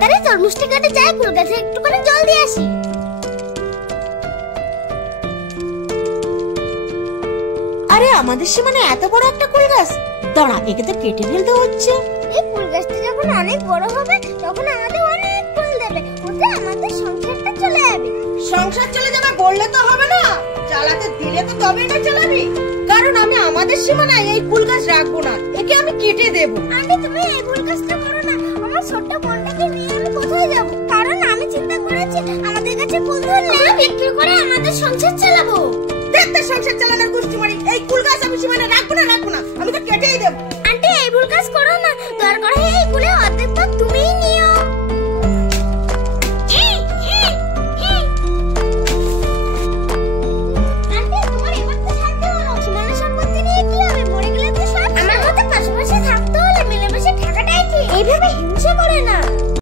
তাড়াতাড়ি তরমুজটা কেটে যাই কুল গাছে একটু করে জল দিয়ে আসি। আরে আমাদের সীমানে এত বড় একটা কুল গাছ, দাঁড়া একে তো কেটে ফেলতে হচ্ছে। এই কুল গাছটা যখন অনেক বড় হবে তখন আমাদের অনেক ফুল দেবে, ওতে আমাদের সংসারটা চলে যাবে। সংসার চলে যাবে বললে তো হবে না, চালাতে দিলে তো তবেই না চালাবি। কারণ আমি আমাদের সীমানায় এই কুল গাছ রাখবো না, একে আমি কেটে দেবো। আন্টি তুমি এই কুল গাছটা করো না, আমার ছোট্ট বোনটাকে নিয়ে আমি কোথায় যাব? কারণ আমি চিন্তা করেছি আমাদের কাছে ফুল ধরলে বিক্রি করে আমাদের সংসার চালাবো। দেখতে সংসার চালানোর গোষ্ঠী মারি, এই কুল গাছ আমি সীমানায় রাখবো না, আমি তো